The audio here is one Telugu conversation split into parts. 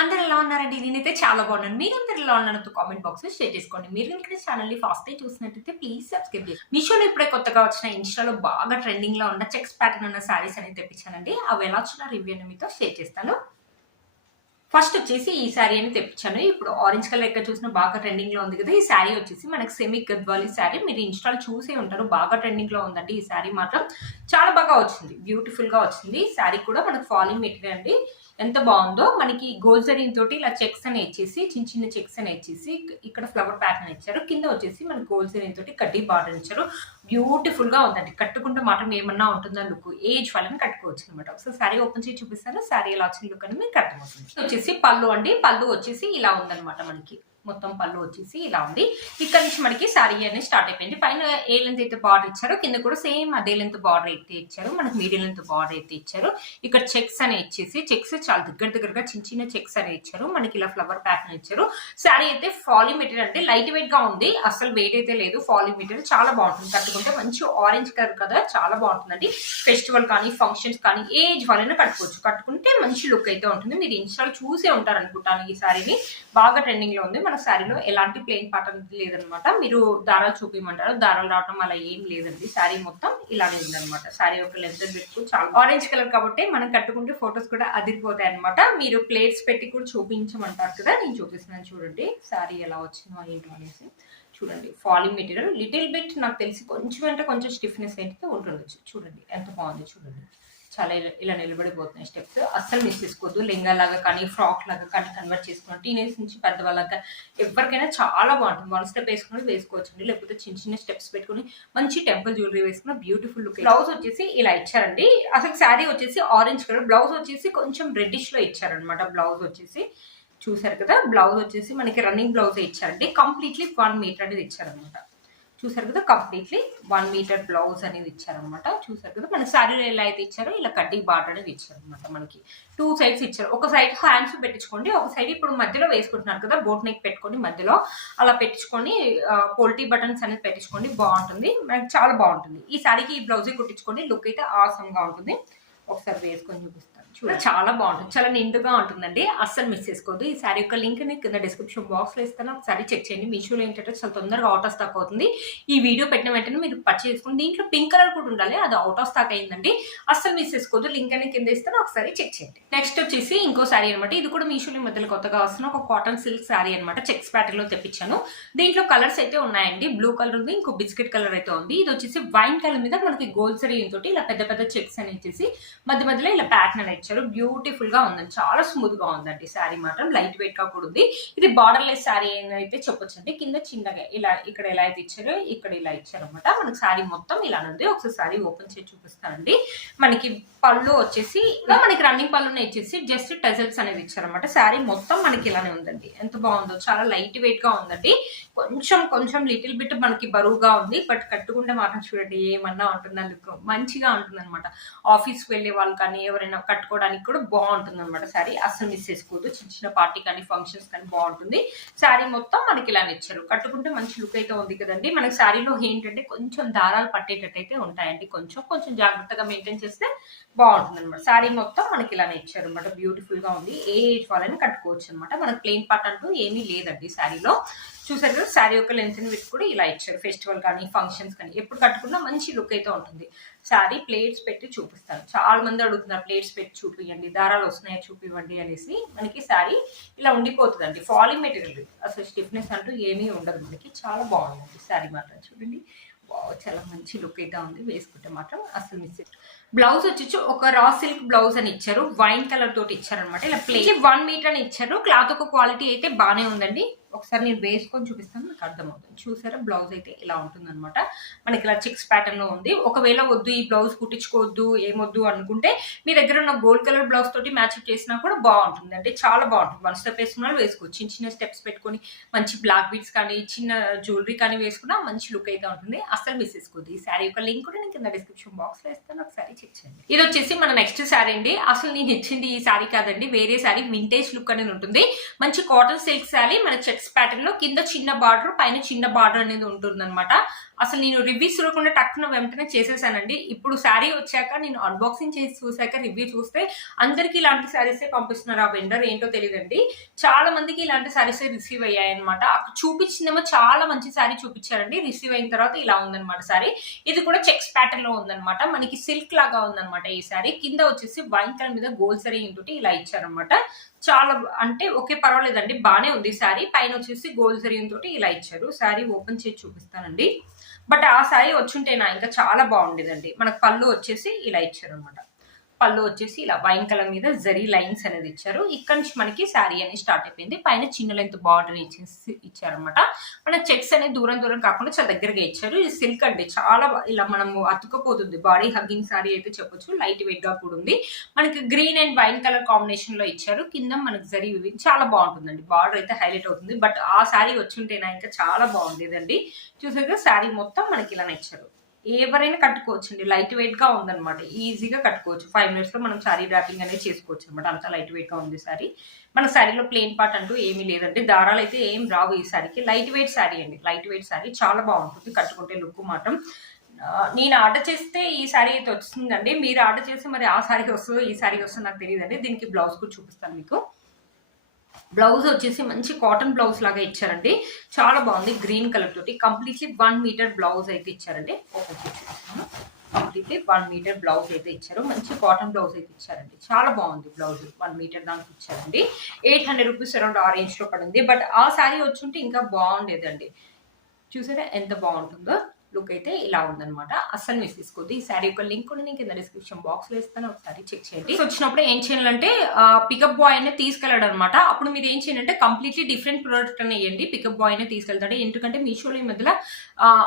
అందరు ఎలా ఉన్నారండి? నేనైతే చాలా బాగున్నాను. మీరందరూ ఎలా ఉన్నారో కామెంట్ బాక్స్ లో షేర్ చేసుకోండి. మీరు ఇక్కడ ఛానల్ ని ఫస్ట్ టైం చూసినట్టయితే ప్లీజ్ సబ్స్క్రైబ్ చేయండి. మీషోలో ఇప్పుడే కొత్తగా వచ్చిన ఇన్స్టాలో బాగా ట్రెండింగ్ లో ఉన్న చెక్స్ ప్యాటర్న్ ఉన్న సారీస్ అనేది తెప్పించానండి. అవి ఎలా వచ్చిన రివ్యూ అని మీతో షేర్ చేస్తాను. ఫస్ట్ వచ్చేసి ఈ శారీ అని తెప్పించాను. ఇప్పుడు ఆరెంజ్ కలర్ ఎక్కడ చూసినా బాగా ట్రెండింగ్ లో ఉంది కదా. ఈ శారీ వచ్చేసి మనకి సెమీ గద్వాలీ శారీ. మీరు ఇన్స్టాల్ చూసే ఉంటారు, బాగా ట్రెండింగ్ లో ఉందండి. ఈ శారీ మాత్రం చాలా బాగా వచ్చింది, బ్యూటిఫుల్ గా వచ్చింది. శారీ కూడా మనకు ఫాలింగ్ మెటీరియల్ అండి. ఎంత బాగుందో. మనకి గోల్డ్ జరీన్ తోటి ఇలా చెక్స్ అని ఇచ్చేసి, చిన్న చిన్న చెక్స్ అని ఇచ్చేసి, ఇక్కడ ఫ్లవర్ ప్యాటర్న్ ఇచ్చారు. కింద వచ్చేసి మనకి గోల్డ్ జరీన్ తోటి కడ్డీ బార్డర్ ఇచ్చారు. బ్యూటిఫుల్ గా ఉందండి. కట్టుకుంటే మాత్రం ఏమన్నా ఉంటుందా లుక్, ఏజ్ వాళ్ళని కట్టుకోవచ్చు అనమాట. ఒకసారి శారీ ఓపెన్ చేసి చూపిస్తాను. శారీ ఎలా వచ్చిన లుక్ అని మీకు అర్థమవుతుంది. వచ్చేసి పళ్ళు అండి. పళ్ళు వచ్చేసి ఇలా ఉందన్నమాట. మనకి మొత్తం పళ్ళు వచ్చేసి ఇలా ఉంది. ఇక్కడ నుంచి మనకి శారీ అనేది స్టార్ట్ అయిపోయింది. పైన ఏ లెంత్ అయితే బార్డర్ ఇచ్చారో కింద కూడా సేమ్ అదే లెంత్ బార్డర్ అయితే ఇచ్చారు. మనకి మీడియం లెంత్ బార్డర్ అయితే ఇచ్చారు. ఇక్కడ చెక్స్ అని ఇచ్చేసి, చెక్స్ చాలా దగ్గరగా చిన్న చిన్న చెక్స్ అని ఇచ్చారు. మనకి ఇలా ఫ్లవర్ ప్యాటర్న్ ఇచ్చారు. శారీ అయితే ఫాలీ మెటీరియల్ అంటే లైట్ వెయిట్ గా ఉంది. అసలు వెయిట్ అయితే లేదు. ఫాలీ మెటీరియల్ చాలా బాగుంటుంది. కట్టుకుంటే మంచి ఆరెంజ్ కలర్ కదా, చాలా బాగుంటుందండి. ఫెస్టివల్ కానీ ఫంక్షన్స్ కానీ ఏజ్ వాళ్ళైనా కట్టుకోవచ్చు. కట్టుకుంటే మంచి లుక్ అయితే ఉంటుంది. మీరు ఇన్స్టాల్ చూసే ఉంటారు అనుకుంటాను. ఈ శారీని బాగా ట్రెండింగ్ లో ఉంది. మన శారీలో ఎలాంటి ప్లెయిన్ పార్ట్ లేదనమాట. మీరు దారాలు చూపించమంటారు, దారాలు రావడం అలా ఏం లేదండి. శారీ మొత్తం ఇలానే ఉందనమాట. శారీ ఒక లెంత్ పెట్టుకు చాలా ఆరెంజ్ కలర్ కాబట్టి మనం కట్టుకుంటే ఫొటోస్ కూడా అదిరిపోతాయి అనమాట. మీరు ప్లేట్స్ పెట్టి కూడా చూపించమంటారు కదా, నేను చూపిస్తున్నాను చూడండి శారీ ఎలా వచ్చిందో ఏంటో అనేసి. చూడండి ఫాలింగ్ మెటీరియల్ లిటిల్ బిట్ నాకు తెలిసి కొంచెం అంటే కొంచెం స్టిఫ్నెస్ అయితే ఉంటుండొచ్చు. చూడండి ఎంత బాగుంది. చూడండి చాలా ఇలా నిలబడిపోతున్నాయి స్టెప్స్. అస్సలు మిస్ చేసుకోవద్దు. లెంగా లాగా కానీ ఫ్రాక్ లాగా కానీ కన్వర్ట్ చేసుకున్నాం. టీనేజ్ నుంచి పెద్దవాళ్ళగా ఎవరికైనా చాలా బాగుంటుంది. వన్ స్టెప్ వేసుకుని వేసుకోవచ్చండి. లేకపోతే చిన్న చిన్న స్టెప్స్ పెట్టుకుని మంచి టెంపుల్ జ్యువెలరీ వేసుకున్న బ్యూటిఫుల్ లుక్. బ్లౌజ్ వచ్చేసి ఇలా ఇచ్చారండి. అసలు శారీ వచ్చేసి ఆరెంజ్ కలర్, బ్లౌజ్ వచ్చేసి కొంచెం రెడ్డిష్ లో ఇచ్చారనమాట. బ్లౌజ్ వచ్చేసి చూసారు కదా. బ్లౌజ్ వచ్చేసి మనకి రన్నింగ్ బ్లౌజ్ ఇచ్చారండి. కంప్లీట్లీ 1 మీటర్ అనేది ఇచ్చారనమాట. చూసారు కదా, కంప్లీట్లీ 1 మీటర్ బ్లౌజ్ అనేది ఇచ్చారనమాట. చూసారు కదా, మన శారీలో ఎలా అయితే ఇచ్చారో ఇలా కడ్డీ బార్డర్ అనేది ఇచ్చారనమాట. మనకి 2 సైడ్స్ ఇచ్చారు. ఒక సైడ్ హ్యాండ్స్ పెట్టించుకోండి, ఒక సైడ్ ఇప్పుడు మధ్యలో వేసుకుంటున్నారు కదా, బోట్ నెక్ పెట్టుకొని మధ్యలో అలా పెట్టించుకొని పోల్టీ బటన్స్ అనేది పెట్టించుకోండి. బాగుంటుంది, మనకి చాలా బాగుంటుంది. ఈ శారీకి ఈ బ్లౌజ్ కుట్టించుకోండి. లుక్ అయితే ఆసమ్ గా ఉంటుంది. ఒకసారి వేసుకొని చూపిస్తాను. చూడండి చాలా బాగుంటుంది, చాలా నిండుగా ఉంటుందండి. అస్సలు మిస్ చేసుకోవద్దు. ఈ శారీ యొక్క లింక్ ని కింద డిస్క్రిప్షన్ బాక్స్ లో ఇస్తాను. ఒకసారి చెక్ చేయండి. మీషోలో ఏంటంటే చాలా తొందరగా అవుట్ ఆఫ్ స్టాక్ అవుతుంది. ఈ వీడియో పెట్టిన వెంటనే మీరు పర్చేస్ చేసుకోండి. దీంట్లో పింక్ కలర్ కూడా ఉండాలి, అది అవుట్ ఆఫ్ స్టాక్ అయిందండి. అస్సలు మిస్ చేసుకోవద్దు. లింక్ అనేది కింద ఇస్తాను, ఒకసారి చెక్ చేయండి. నెక్స్ట్ వచ్చేసి ఇంకో శారీ అనమాట. ఇది కూడా మీషోలో మధ్యలో కొత్తగా వస్తున్న ఒక కాటన్ సిల్క్ శారీ అనమాట. చెక్స్ ప్యాటర్న్ లో తెప్పించాను. దీంట్లో కలర్స్ అయితే ఉన్నాయండి. బ్లూ కలర్ ఉంది, ఇంకో బిస్కెట్ కలర్ అయితే ఉంది. ఇది వచ్చేసి వైన్ కలర్ మీద మనకి గోల్డ్ జరీ తోటి ఇలా పెద్ద పెద్ద చెక్స్ అని ఇచ్చేసి మధ్యలో ఇలా ప్యాటర్న్ అని ఇచ్చారు. బ్యూటిఫుల్ గా ఉందండి, చాలా స్మూత్ గా ఉందండి. శారీ మాత్రం లైట్ వెయిట్ గా కూడా ఉంది. ఇది బార్డర్ లెస్ శారీ అయితే చెప్పొచ్చండి. కింద చిన్నగా ఇలా ఇక్కడ ఎలా అయితే ఇచ్చారో ఇక్కడ ఇలా ఇచ్చారు అనమాట. మనకి శారీ మొత్తం ఇలా ఉంది. ఒకసారి శారీ ఓపెన్ చేసి చూపిస్తానండి. మనకి పళ్ళు వచ్చేసి మనకి రన్నింగ్ పళ్ళునే ఇచ్చేసి జస్ట్ టెజల్స్ అనేది ఇచ్చారనమాట. శారీ మొత్తం మనకి ఇలానే ఉందండి. ఎంత బాగుందో, చాలా లైట్ వెయిట్ గా ఉందండి. కొంచెం లిటిల్ బిట్ మనకి బరువుగా ఉంది, బట్ కట్టుకుంటే మాత్రం చూడండి ఏమన్నా ఉంటుంది, లుక్ మంచిగా ఉంటుంది అనమాట. ఆఫీస్ కి వెళ్ళే వాళ్ళు కానీ ఎవరైనా కట్టుకోవడానికి కూడా బాగుంటుంది అనమాట. శారీ అస్సలు మిస్ చేసుకోవద్దు. చిన్న చిన్న పార్టీ కానీ ఫంక్షన్స్ కానీ బాగుంటుంది. శారీ మొత్తం మనకి ఇలా ఇచ్చారు. కట్టుకుంటే మంచి లుక్ అయితే ఉంది కదండి. మనకి శారీలో ఏంటంటే కొంచెం దారాలు పట్టేటట్టు అయితే ఉంటాయండి. కొంచెం జాగ్రత్తగా మెయింటైన్ చేస్తే బాగుంటుంది అనమాట. శారీ మొత్తం మనకి ఇలానే ఇచ్చారు అనమాట. బ్యూటిఫుల్ గా ఉంది. ఏ ఏజ్ వాళ్ళని కట్టుకోవచ్చు అనమాట. మనకి ప్లెయిన్ పార్ట్ అంటూ ఏమీ లేదండి శారీలో. చూసారు కదా, శారీ యొక్క లెంత్ విత్ కూడా ఇలా ఇచ్చారు. ఫెస్టివల్ కానీ ఫంక్షన్స్ కానీ ఎప్పుడు కట్టుకున్నా మంచి లుక్ అయితే ఉంటుంది. శారీ ప్లేట్స్ పెట్టి చూపిస్తాను. చాలా మంది అడుగుతున్నారు ప్లేట్స్ పెట్టి చూపియండి, దారాలు వస్తున్నాయో చూపివ్వండి అనేసి. మనకి శారీ ఇలా ఉండిపోతుందండి. ఫాలింగ్ మెటీరియల్, అసలు స్టిఫ్నెస్ అంటూ ఏమీ ఉండదు మనకి. చాలా బాగుందండి శారీ మాత్రం. చూడండి చాలా మంచి లుక్ అయితే ఉంది. వేసుకుంటే మాత్రం అసలు మిస్. బ్లౌజ్ వచ్చి ఒక రా సిల్క్ బ్లౌజ్ అని ఇచ్చారు. వైన్ కలర్ తోటి ఇచ్చారనమాట. ఇలా ప్లేన్ 1 మీటర్ అని ఇచ్చారు. క్లాత్ ఒక క్వాలిటీ అయితే బాగానే ఉందండి. ఒకసారి నేను వేసుకొని చూపిస్తాను, మీకు అర్థమవుతుంది. చూసారా, బ్లౌజ్ అయితే ఇలా ఉంటుంది అనమాట. మనకి ఇలా చెక్స్ ప్యాటర్న్ లో ఉంది. ఒకవేళ వద్దు ఈ బ్లౌజ్ కుట్టించుకోవద్దు ఏమొద్దు అనుకుంటే మీ దగ్గర ఉన్న గోల్డ్ కలర్ బ్లౌజ్ తోటి మ్యాచ్ చేసినా కూడా బాగుంటుంది. అంటే చాలా బాగుంటుంది. 1 స్టెప్ వేసుకున్నా వేసుకోవచ్చు. చిన్న చిన్న స్టెప్స్ పెట్టుకొని మంచి బ్లాక్ బీడ్స్ కానీ చిన్న జ్యువెలరీ కానీ వేసుకున్నా మంచి లుక్ అయితే ఉంటుంది. అసలు మిస్ చేసుకోవద్దు. ఈ శారీ యొక్క లింక్ కూడా నేను కింద డిస్క్రిప్షన్ బాక్స్ లో ఇస్తాను, ఒకసారి చెక్ చేయండి. ఇది వచ్చేసి మన నెక్స్ట్ శారీ అండి. అసలు నేను ఇచ్చింది ఈ శారీ కాదండి, వేరే శారీ. వింటేజ్ లుక్ అనేది ఉంటుంది. మంచి కాటన్ సిల్క్ శారీ. మన చెక్స్ ప్యాటర్న్ లో కింద చిన్న బార్డర్, పైన చిన్న బార్డర్ అనేది ఉంటుంది అనమాట. అసలు నేను రివ్యూస్ చూడకుండా టక్కున వెంటనే చేసేసానండి. ఇప్పుడు శారీ వచ్చాక నేను అన్బాక్సింగ్ చేసి చూసాక రివ్యూ చూస్తే అందరికి ఇలాంటి శారీసే పంపిస్తున్నారు. ఆ వెండర్ ఏంటో తెలియదండి. చాలా మందికి ఇలాంటి శారీసే రిసీవ్ అయ్యాయి అనమాట. చూపించిందేమో చాలా మంచి శారీ చూపించారండి. రిసీవ్ అయిన తర్వాత ఇలా ఉందన్నమాట శారీ. ఇది కూడా చెక్స్ ప్యాటర్న్ లో ఉందన్నమాట. మనకి సిల్క్ లాగా ఉందన్నమాట ఈ శారీ. కింద వచ్చేసి వైన్ కలర్ మీద గోల్డ్ సరీ తోటి ఇలా ఇచ్చారనమాట. చాలా అంటే ఓకే పర్వాలేదండి, బానే ఉంది శారీ. పైన వచ్చేసి గోల్డ్ జరీ తోటి ఇలా ఇచ్చారు. శారీ ఓపెన్ చేసి చూపిస్తానండి. బట్ ఆ శారీ వచ్చుంటేనా ఇంకా చాలా బాగుండేదండి. మనకు పళ్ళు వచ్చేసి ఇలా ఇచ్చారు అనమాట. పళ్ళు వచ్చేసి ఇలా వైన్ కలర్ మీద జరీ లైన్స్ అనేది ఇచ్చారు. ఇక్కడ నుంచి మనకి శారీ అనేది స్టార్ట్ అయిపోయింది. పైన చిన్న లెంత్ బార్డర్ ఇచ్చారనమాట. మన చెక్స్ అనేది దూరం దూరం కాకుండా చాలా దగ్గరగా ఇచ్చారు. ఇది సిల్క్ అండి, చాలా ఇలా మనము అతుకపోతుంది. బాడీ హగ్గింగ్ శారీ అయితే చెప్పొచ్చు. లైట్ వెయిట్ గా కూడా ఉంది. మనకి green and wine colour combination లో ఇచ్చారు. కింద మనకి జరీ చాలా బాగుంటుందండి. బార్డర్ అయితే హైలైట్ అవుతుంది. బట్ ఆ శారీ వచ్చుంటేనా ఇంకా చాలా బాగుండేదండి. చూసాక శారీ మొత్తం మనకి ఇలా ఇచ్చారు. ఎవరైనా కట్టుకోవచ్చండి. లైట్ వెయిట్ గా ఉందన్నమాట. ఈజీగా కట్టుకోవచ్చు. 5 minutes లో మనం శారీ ర్యాపింగ్ అనేది చేసుకోవచ్చు అనమాట. అంత లైట్ వెయిట్ గా ఉంది శారీ. మన శారీలో ప్లెయిన్ పార్ట్ అంటూ ఏమీ లేదండి. దారాలు అయితే ఏం రావు ఈ శారీకి. లైట్ వెయిట్ శారీ అండి. లైట్ వెయిట్ శారీ చాలా బాగుంటుంది. కట్టుకుంటే లుక్ మాత్రం. నేను ఆర్డర్ చేస్తే ఈ శారీ అయితే వస్తుందండి. మీరు ఆర్డర్ చేస్తే మరి ఆ శారీ వస్తుందో ఈ శారీ వస్తుందో నాకు తెలియదండి. దీనికి బ్లౌజ్ కూడా చూపిస్తాను మీకు. బ్లౌజ్ వచ్చేసి మంచి కాటన్ బ్లౌజ్ లాగా ఇచ్చారండి. చాలా బాగుంది. గ్రీన్ కలర్ తోటి కంప్లీట్లీ 1 meter బ్లౌజ్ అయితే ఇచ్చారండి. కంప్లీట్లీ 1 meter బ్లౌజ్ అయితే ఇచ్చారు. మంచి కాటన్ బ్లౌజ్ అయితే ఇచ్చారండి. చాలా బాగుంది బ్లౌజ్. 1 meter దానికి ఇచ్చారండి. 800 rupees అరౌండ్ ఆ రేంజ్ లో పడింది. బట్ ఆ శారీ వచ్చుంటే ఇంకా బాగుండేదండి. చూసారా ఎంత బాగుంటుందో. లుక్ అయితే ఇలా ఉందన్నమాట. అస్సలు మిస్ చేసుకోవద్దు. ఈ శారీ యొక్క లింక్ కూడా నేను కింద డిస్క్రిప్షన్ బాక్స్ లో ఇస్తాను, ఒకసారి చెక్ చేయండి. వచ్చినప్పుడు ఏం చేయాలంటే పికప్ బాయ్ అనేది తీసుకెళ్ళాడు అనమాట. అప్పుడు మీరు ఏం చేయాలంటే కంప్లీట్లీ డిఫరెంట్ ప్రోడక్ట్ అని వేయండి. పికప్ బాయ్ అనేది తీసుకెళ్తాడు. ఎందుకంటే మీషోలో ఈ మధ్యలో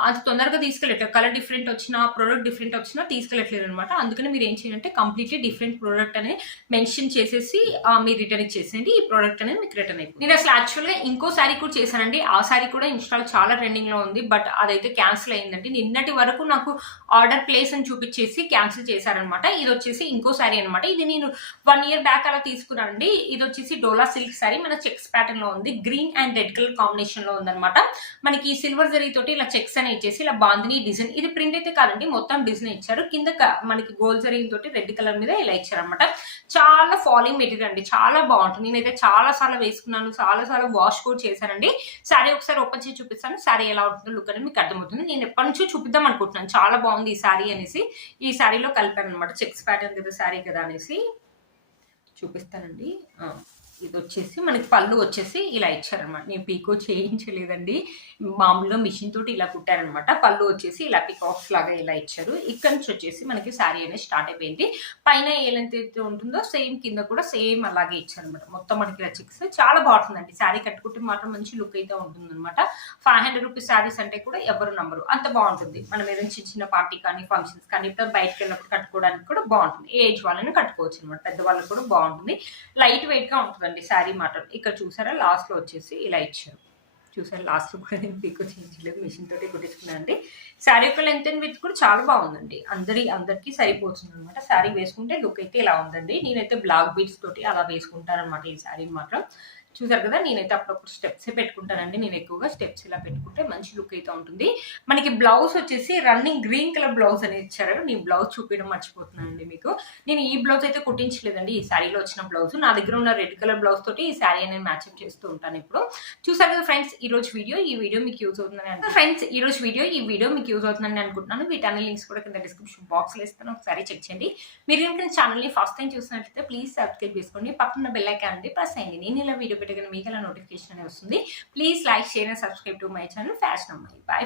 అది తొందరగా తీసుకెళ్ళట్లేదు. కలర్ డిఫరెంట్ వచ్చినా ప్రోడక్ట్ డిఫరెంట్ వచ్చినా తీసుకెళ్ళట్లేదు అనమాట. అందుకని మీరు ఏం చేయాలంటే కంప్లీట్లీ డిఫరెంట్ ప్రోడక్ట్ అనేది మెన్షన్ చేసేసి మీరు రిటర్న్ ఇచ్చేసేయండి. ఈ ప్రోడక్ట్ అనేది మీకు రిటర్న్ అయిపోయింది. నేను అసలు యాక్చువల్ గా ఇంకో శారీ కూడా చేశానండి. ఆ శారీ కూడా ఇన్స్టాల్ చాలా ట్రెండింగ్ లో ఉంది. బట్ అదైతే క్యాన్సిల్ అయింది. నిన్నటి వరకు నాకు ఆర్డర్ ప్లేస్ అని చూపించేసి క్యాన్సిల్ చేశారనమాట. ఇది వచ్చేసి ఇంకో శారీ అనమాట. ఇది నేను 1 year బ్యాక్ అలా తీసుకున్నానండి. ఇది వచ్చేసి డోలా సిల్క్ శారీ. మన చెక్స్ ప్యాటర్న్ లో ఉంది. Green and red colour combination లో ఉందన్నమాట. మనకి సిల్వర్ జరీ తోటి ఇలా చెక్స్ అని ఇచ్చేసి ఇలా బాందిని డిజైన్. ఇది ప్రింట్ అయితే కాదండి, మొత్తం డిజైన్ ఇచ్చారు. కింద మనకి గోల్డ్ జరీ తోటి రెడ్ కలర్ మీద ఇలా ఇచ్చారనమాట. చాలా ఫాలింగ్ మెటీరియల్ అండి. చాలా బాగుంటుంది. నేనైతే చాలా సార్లు వేసుకున్నాను, చాలా సార్లు వాష్ కూడా చేశానండి. శారీ ఒకసారి ఓపెన్ చేసి చూపిస్తాను. శారీ ఎలా ఉంటుందో లుక్ అనేది మీకు అర్థమవుతుంది. నేను ఎప్పటి నుంచో చూపిద్దాం అనుకుంటున్నాను. చాలా బాగుంది ఈ శారీ అనేసి ఈ శారీలో కలిపాను అనమాట. చెక్స్ ప్యాటర్న్ కదా శారీ కదా అనేసి చూపిస్తానండి. ఇది వచ్చేసి మనకి పళ్ళు వచ్చేసి ఇలా ఇచ్చారనమాట. నేను పీకో చేయించలేదండి, మామూలుగా మిషన్ తోటి ఇలా కుట్టారనమాట. పళ్ళు వచ్చేసి ఇలా పికాక్స్ లాగా ఇలా ఇచ్చారు. ఇక్కడ నుంచి వచ్చేసి మనకి శారీ అనేది స్టార్ట్ అయిపోయింది. పైన ఏ లెంత్ అయితే ఉంటుందో సేమ్ కింద కూడా సేమ్ అలాగే ఇచ్చారనమాట. మొత్తం మనకి ఇలా చెక్స్ చాలా బాగుంటుందండి. శారీ కట్టుకుంటే మాత్రం మంచి లుక్ అయితే ఉంటుంది అనమాట. 500 rupees శారీస్ అంటే కూడా ఎవరు నమ్మరు, అంత బాగుంటుంది. మనం ఏదైనా చిన్న చిన్న పార్టీ కానీ ఫంక్షన్స్ కానీ ఇప్పుడు బయటకు వెళ్ళినప్పుడు కట్టుకోవడానికి కూడా బాగుంటుంది. ఏజ్ వాళ్ళని కట్టుకోవచ్చు అనమాట. పెద్దవాళ్ళకి కూడా బాగుంటుంది. లైట్ వెయిట్ గా ఉంటుంది శారీ మాత్రం. ఇక్కడ చూసారా లాస్ట్ లో వచ్చేసి ఇలా ఇచ్చారు. చూసారా లాస్ట్ లో కూడా నేను పీకో చేయించలేదు, మిషన్ తోటి కుట్టించుకున్నాను అండి. శారీ యొక్క లెంత్ అండ్ విడ్త్ కూడా చాలా బాగుందండి. అందరికీ సరిపోతుంది అనమాట. శారీ వేసుకుంటే లుక్ అయితే ఇలా ఉందండి. నేనైతే బ్లాక్ బీడ్స్ తోటి అలా వేసుకుంటాను అనమాట ఈ శారీ మాత్రం. చూసారు కదా, నేనైతే అప్పుడప్పుడు స్టెప్స్ పెట్టుకుంటానండి. నేను ఎక్కువగా స్టెప్స్ ఇలా పెట్టుకుంటే మంచి లుక్ అయితే ఉంటుంది. మనకి బ్లౌజ్ వచ్చేసి రన్నింగ్ గ్రీన్ కలర్ బ్లౌజ్ అనేది ఇచ్చారు. నేను బ్లౌజ్ చూపించడం మర్చిపోతున్నానండి మీకు. నేను ఈ బ్లౌజ్ అయితే కుట్టించలేదండి. ఈ శారీలో వచ్చిన బ్లౌజ్ నా దగ్గర ఉన్న రెడ్ కలర్ బ్లౌజ్ తోటి ఈ శారీ అనేది మ్యాచింగ్ చేస్తూ ఉంటాను ఇప్పుడు. చూసారు కదా ఫ్రెండ్స్, ఈ వీడియో మీకు యూజ్ అవుతుందని అనుకుంటున్నాను. వీటన్ని లింక్స్ కూడా కింద డిస్క్రిప్షన్ బాక్స్ లో ఇస్తాను, ఒకసారి చెక్ చేయండి. మీరు కనుక ఛానల్ ని ఫస్ట్ టైం చూసినట్లయితే ప్లీజ్ సబ్స్క్రైబ్ చేసుకోండి. పక్కన బెల్ ఐకాన్ ఉంది, ప్రెస్ చేయండి. నేను ఇలా వీడియో పెట్టగానే మీకు అలా నోటిఫికేషన్ అనేది వస్తుంది. Please like, share and subscribe to my channel fashion అమ్మాయి. బై.